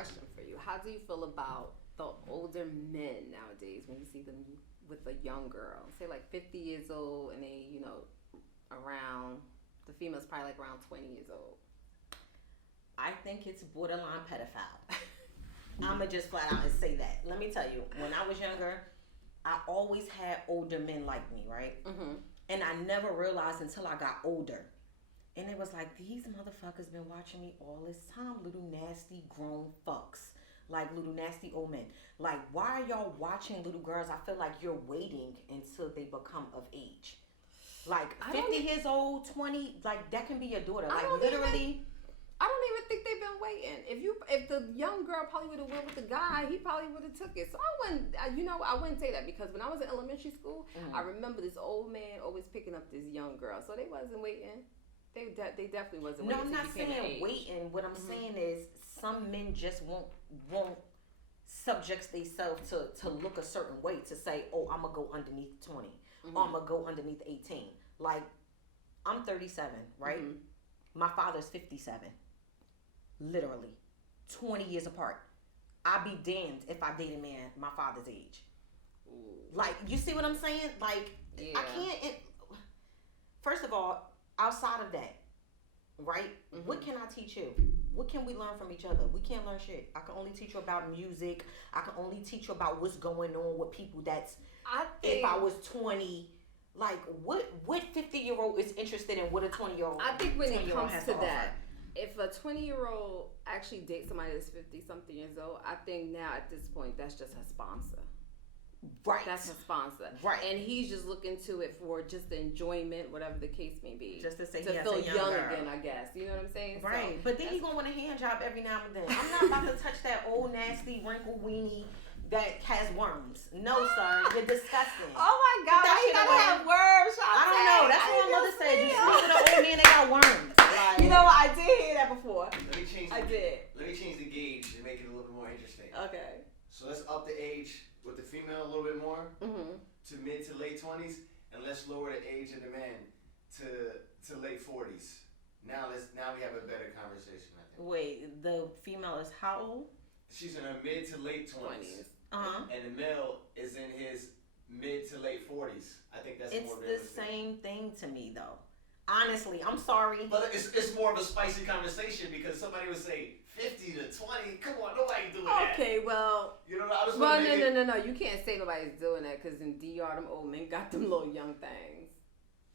question for you. How do you feel about the older men nowadays when you see them with a young girl? Say like 50 years old and they, around, the female's probably like around 20 years old. I think it's borderline pedophile. I'ma just flat out and say that. Let me tell you, when I was younger, I always had older men like me, right? Mm-hmm. And I never realized until I got older. And it was like, these motherfuckers been watching me all this time, little nasty grown fucks. Like little nasty old men. Like, why are y'all watching little girls? I feel like you're waiting until they become of age. Like 50 years old, 20, like that can be your daughter. Like literally. I don't even think they've been waiting. If the young girl probably would have went with the guy, he probably would have took it. So I wouldn't say that because when I was in elementary school, I remember this old man always picking up this young girl. So they wasn't waiting. They definitely wasn't waiting. No, I'm not saying waiting. What I'm saying is some men just won't subject themselves to look a certain way to say, oh, I'm gonna go underneath 20, or I'm gonna go underneath 18. Like, I'm 37, right? My father's 57. Literally 20 years apart. I'd be damned if I dated a man my father's age. Ooh. Like, you see what I'm saying? Like, yeah. I can't. First of all, outside of that, right? What can I teach you? What can we learn from each other? We can't learn shit. I can only teach you about music. I can only teach you about what's going on with people. If I was 20, like what 50-year-old is interested in what a 20-year-old? I think when it comes to that, if a 20-year-old actually dates somebody that's 50-something years old, I think now at this point that's just her sponsor. Right. That's her sponsor. Right. And he's just looking to it for just the enjoyment, whatever the case may be. Just to say to feel young again, I guess. You know what I'm saying? Right. So, but then he's going to want a hand job every now and then. I'm not about to touch that old, nasty, wrinkled weenie that has worms. No, sir. You're disgusting. Oh, my God. Why you got to have worms, Shantae? I don't know. That's what my mother said. You sleep with an old man, they got worms. Like, you know what? I did hear that before. Let me change the gauge and make it a little bit more interesting. Okay. So let's up the age with the female a little bit more to mid to late 20s, and let's lower the age of the man to late 40s. Now we have a better conversation, I think. Wait, the female is how old? She's in her mid to late 20s. And the male is in his mid to late 40s. I think that's more realistic. It's the same thing to me, though. Honestly, I'm sorry. But it's more of a spicy conversation because somebody would say 50 to 20. Come on, nobody doing that. Okay, well. You know, I just no. You can't say nobody's doing that because in DR, them old men got them little young things.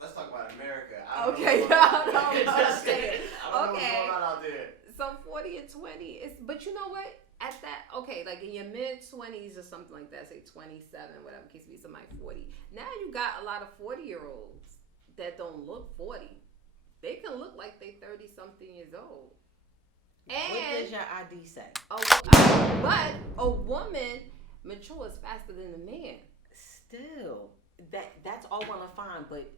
Let's talk about America. Okay, I don't know what's going on out there. So 40 and 20 but you know what? At that, okay, like in your mid 20s or something like that, say 27, whatever case be, somebody 40. Now you got a lot of 40-year-olds that don't look 40. They can look like they 30-something years old. And what does your ID say? But a woman matures faster than a man. Still, that's all well and fine, but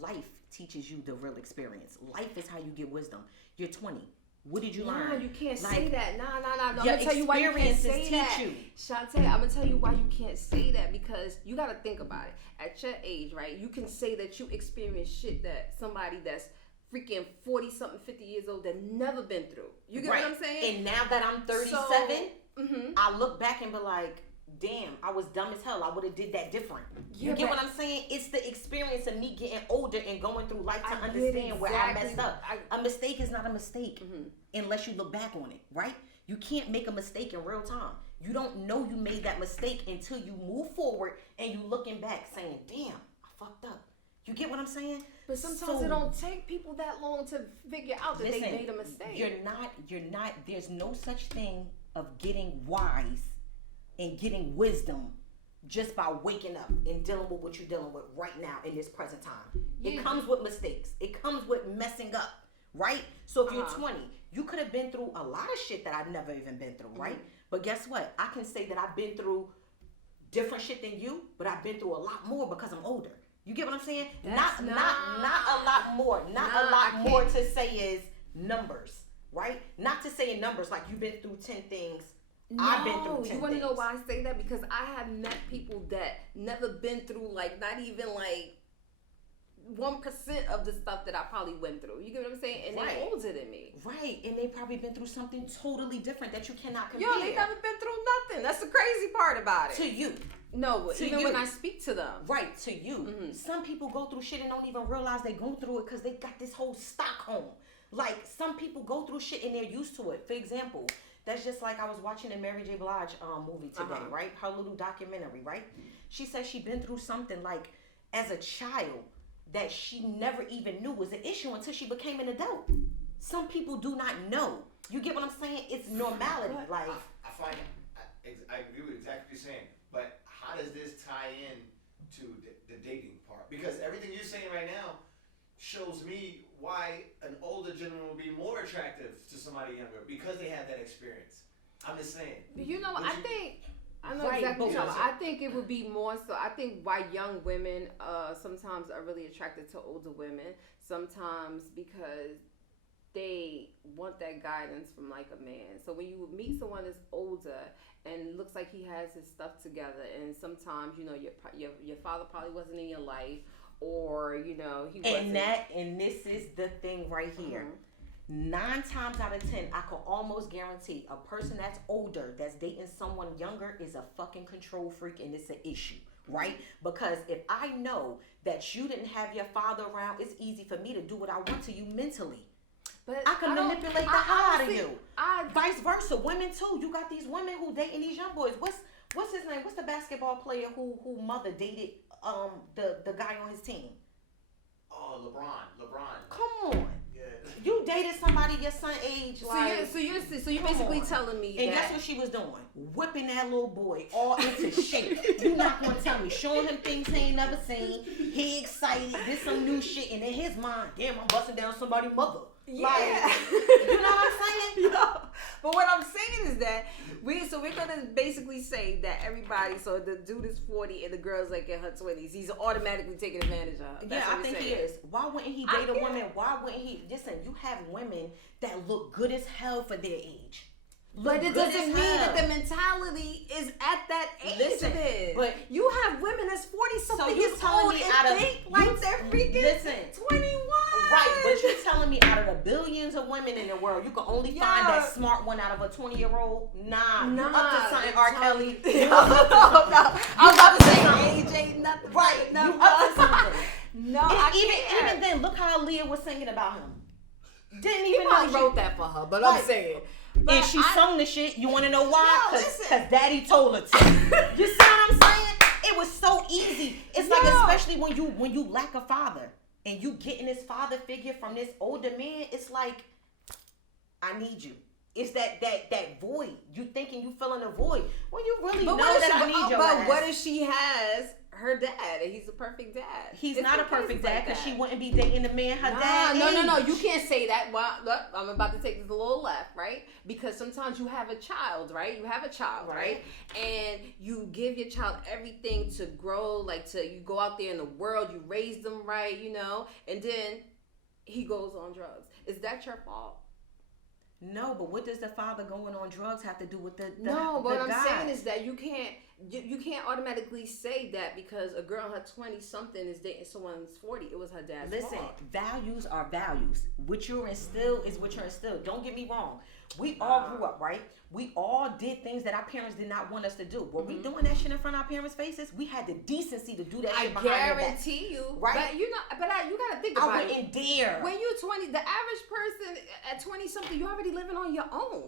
life teaches you the real experience. Life is how you get wisdom. You're 20. What did you learn? Nah, you can't say that. Nah. I'm your gonna tell you why you can't say that. You. Shantae, I'm gonna tell you why you can't say that because you gotta think about it. At your age, right, you can say that you experienced shit that somebody that's freaking 40-something, 50 years old that never been through. You get what I'm saying? And now that I'm 37, I look back and be like, damn, I was dumb as hell. I would have did that different. You get what I'm saying? It's the experience of me getting older and going through life to understand where I messed up. A mistake is not a mistake unless you look back on it, right? You can't make a mistake in real time. You don't know you made that mistake until you move forward and you looking back saying, damn, I fucked up. You get what I'm saying? But sometimes it don't take people that long to figure out that they made a mistake. You're not, there's no such thing of getting wise and getting wisdom just by waking up and dealing with what you're dealing with right now in this present time. It comes with mistakes. It comes with messing up, right? So if you're 20, you could have been through a lot of shit that I've never even been through, right? But guess what? I can say that I've been through different shit than you, but I've been through a lot more because I'm older. You get what I'm saying? Not a lot more. Not a lot more to say is numbers, right? Not to say in numbers like you've been through 10 things. No, I've been through 10 you want to things. know why I say that? Because I have met people that never been through, like, not even, like, 1% of the stuff that I probably went through. You get what I'm saying? And Right. they're older than me. Right, and they probably been through something totally different that you cannot compare. Yo, they never been through nothing. That's the crazy part about it. To you. No, but To even you. when I speak to them. Right, to you. Mhm. Some people go through shit and don't even realize they go through it because they got this whole Stockholm. Like, some people go through shit and they're used to it. For example, that's just like I was watching a Mary J. Blige movie today, Uh-huh. right? Her little documentary, right? She said she been through something like as a child that she never even knew was an issue until she became an adult. Some people do not know. You get what I'm saying? It's normality. Like, I find I agree with exactly what you're saying, but how does this tie in to the dating part? Because everything you're saying right now shows me why an older gentleman would be more attractive to somebody younger because they had that experience. I'm just saying. You know, Would I you- think I know Right, exactly what but- you're talking about. I think it would be more so. I think why young women sometimes are really attracted to older women. Sometimes because they want that guidance from like a man. So when you meet someone that's older and looks like he has his stuff together, and sometimes you know your father probably wasn't in your life, or you know he wasn't. and this is the thing right here. Mhm. 9 times out of 10, I can almost guarantee a person that's older that's dating someone younger is a fucking control freak, and it's an issue, right? Because if I know that you didn't have your father around, it's easy for me to do what I want to you mentally. But I can don't- manipulate the I hell out of honestly- you. I Vice versa, women too. You got these women who dating these young boys. What's his name? What's the basketball player who mother dated the guy on his team? Oh, LeBron. Come on. Yeah. You dated somebody your son age, like, so you're come basically on. telling me and that. guess what she was doing? Whipping that little boy all into shape. You not gonna tell me, showing him things he ain't never seen. He excited, this some new shit, and in his mind, damn, I'm busting down somebody's mother. Yeah. Like, you know what I'm saying? No. But what I'm saying is that we're gonna basically say that everybody, so the dude is 40 and the girl's like in her 20s, he's automatically taking advantage of her. That's Yeah, what I we're think he saying. is. Why wouldn't he I date a get woman? it. Why wouldn't he? Listen, you have women that look good as hell for their age. But Look it good doesn't as mean hell. that the mentality is at that age Listen, of it. but- you have women that's 40 something you years telling old me and out of- think you- like they're freaking listen. 21. Right, but you're telling me out of the billions of women in the world, you can only find Yeah. that smart one out of a 20-year-old? Nah, you Nah, up to something, R. Kelly. no, You no. up to something. I was about to say something. age ain't nothing. Right, no, you up to something. No, And I even can't. then, look how Leah was singing about him. Didn't He even know probably she wrote that for her, but Right. I'm saying. And But she I- sung the shit. You want to know why? No, Because listen. Daddy told her to. You see what I'm saying? It was so easy. It's like, No. especially when you lack a father and you getting this father figure from this older man. It's like, I need you. It's that void. You thinking you filling a void when you really know what if that she, I need your but ass. what if she has her dad and he's a perfect dad? He's It's not a the perfect cases dad like because that. she wouldn't be dating the man her Nah, dad. no, age. you can't say that. Well, look, I'm about to take this a little left, right? Because sometimes you have a child, right? You have a child, right? And you give your child everything to grow, like you go out there in the world, you raise them right, you know, and then he goes on drugs. Is that your fault? No, but what does the father going on drugs have to do with the No, but the what I'm guy? saying is that you can't automatically say that because a girl in her 20 something is dating someone who's 40. It was her dad's Listen, fault. values are values. What you're instilled is what you're instilled. Don't get me wrong. We all grew up, right? We all did things that our parents did not want us to do. Were we doing that shit in front of our parents' faces? We had the decency to do that I shit behind their back. guarantee you, Right? But you gotta think I about it. wouldn't dare. When you're 20, the average person at 20 something, you're already living on your own.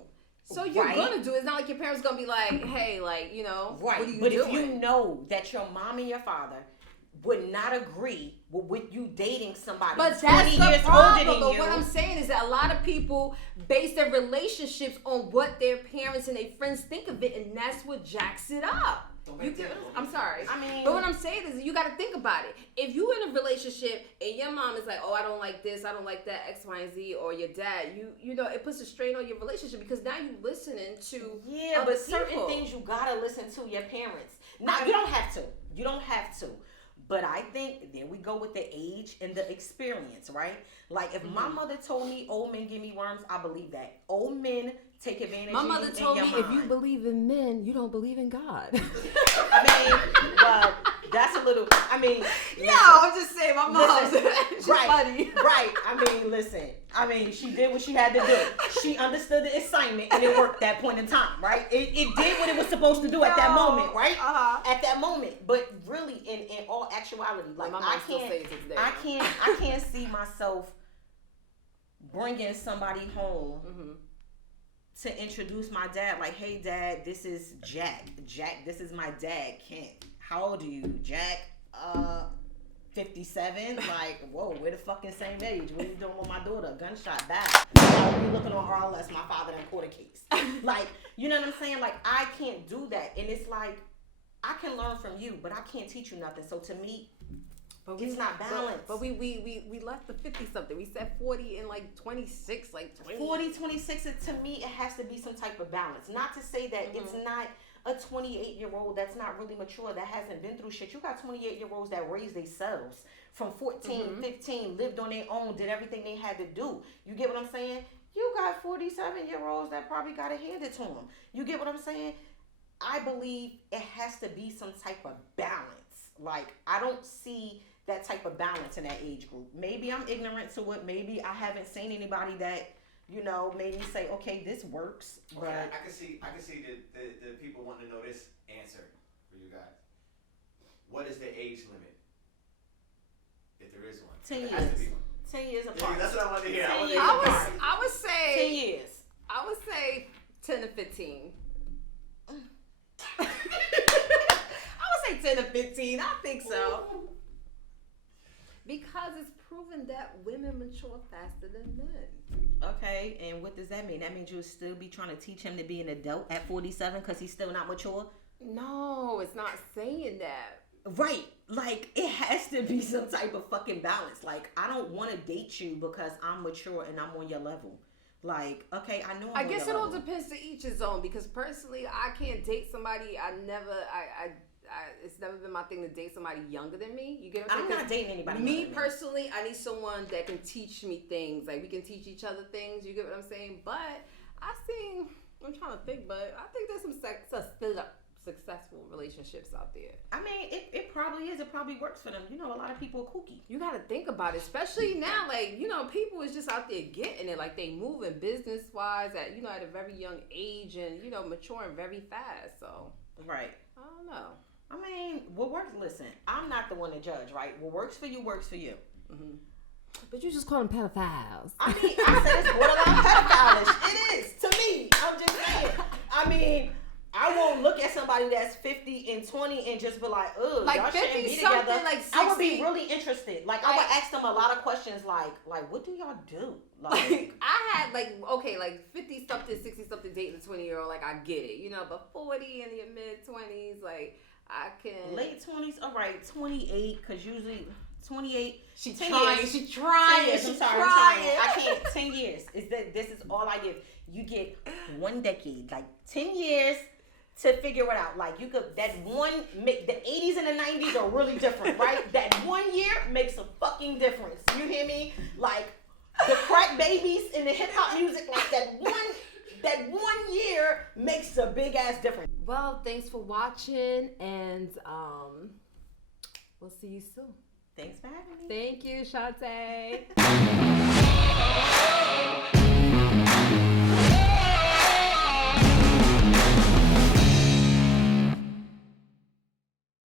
So you're Right. gonna do it. It's not like your parents gonna be like, hey, like, you know, Right. what are you But doing? if you know that your mom and your father would not agree with you dating somebody But 20 that's the years problem. older than But you. what I'm saying is that a lot of people base their relationships on what their parents and their friends think of it, and that's what jacks it up. I'm sorry. I mean- but what I'm saying is you got to think about it. If you in a relationship and your mom is like, oh, I don't like this, I don't like that, X, Y, and Z, or your dad, you know, it puts a strain on your relationship because now you listening to Yeah, other but certain people. things you gotta listen to your parents. Now you don't have to. You don't have to. But I think there we go with the age and the experience, right? Like if my mother told me old men give me worms, I believe that. Old men take advantage My of mother you told in me your if you mind. believe in men, you don't believe in God. I mean, well, that's a little. I mean, Yo, listen. I'm just saying, my mom. Listen, She's right, funny. right. I mean, listen. I mean, she did what she had to do. She understood the assignment, and it worked that point in time, right? It did what it was supposed to do at that moment, right? At that moment. But really, in all actuality, like my mom still says it today, I can't see myself bringing somebody home. Mm-hmm. To introduce my dad, like, hey dad, this is Jack. Jack, this is my dad, Kent. How old are you, Jack? 57. Like, whoa, we're the fucking same age. What are you doing with my daughter? Gunshot, bad. We looking on RLS, my father done caught a case. Like, you know what I'm saying? Like, I can't do that. And it's like, I can learn from you, but I can't teach you nothing. So to me, it's not balanced. But we left the 50 something. We said 40 and like 26, like 20. 40, 26, to me, it has to be some type of balance. Not to say that it's not a 28-year-old that's not really mature, that hasn't been through shit. You got 28-year-olds that raised themselves from 14, 15, lived on their own, did everything they had to do. You get what I'm saying? You got 47-year-olds that probably got it handed to them. You get what I'm saying? I believe it has to be some type of balance. Like, I don't see that type of balance in that age group. Maybe I'm ignorant to it. Maybe I haven't seen anybody that, you know, made me say, okay, this works. But okay, I can see the people wanting to know this answer for you guys. What is the age limit? If there is one. 10 There has to be years. one. 10 years apart. Yeah, that's what I wanted to hear. 10 years I apart. would say 10 years. I would say 10 to 15. I would say 10 to 15. I think so. Because it's proven that women mature faster than men. Okay, and what does that mean? That means you'll still be trying to teach him to be an adult at 47 because he's still not mature? No, it's not saying that. Right. Like, it has to be some type of fucking balance. Like, I don't want to date you because I'm mature and I'm on your level. Like, okay, I know I'm I on guess your it all level. depends to each his own, because personally, I can't date somebody. It's never been my thing to date somebody younger than me. You get what I'm I'm saying? not dating anybody. Me younger than personally, I need someone that can teach me things. Like, we can teach each other things. You get what I'm saying? But I'm trying to think, but I think there's some successful relationships out there. I mean, it probably is. It probably works for them. You know, a lot of people are kooky. You got to think about it, especially now. Like, you know, people is just out there getting it. Like, they moving business wise at, you know, at a very young age, and, you know, maturing very fast. So, Right. I don't know. I mean, what works? Listen, I'm not the one to judge, right? What works for you works for you. Mm-hmm. But you just call them pedophiles. I mean, I said it's borderline pedophilish. It is to me. I'm just saying. I mean, I won't look at somebody that's 50 and 20 and just be like, ugh, Like y'all shouldn't 50 be something, together. like 60. I would be really interested. Like, I would ask them a lot of questions, like what do y'all do? Like, I had, like, okay, like 50 something, 60 something dating a 20-year-old. Like, I get it, you know. But 40 in your mid 20s, like, I can. Late 20s, all right, 28, because usually 28. She's 10 trying. years. She's trying. 10 years, She's I'm sorry, trying. I can't. 10 years. This is all I give. You get 1 decade, like 10 years to figure it out. Like, you could, that one, the 80s and the 90s are really different, right? That 1 year makes a fucking difference. You hear me? Like, the crack babies in the hip hop music, like that 1 year makes a big ass difference. Well, thanks for watching, and we'll see you soon. Thanks for having me. Thank you, Shantae.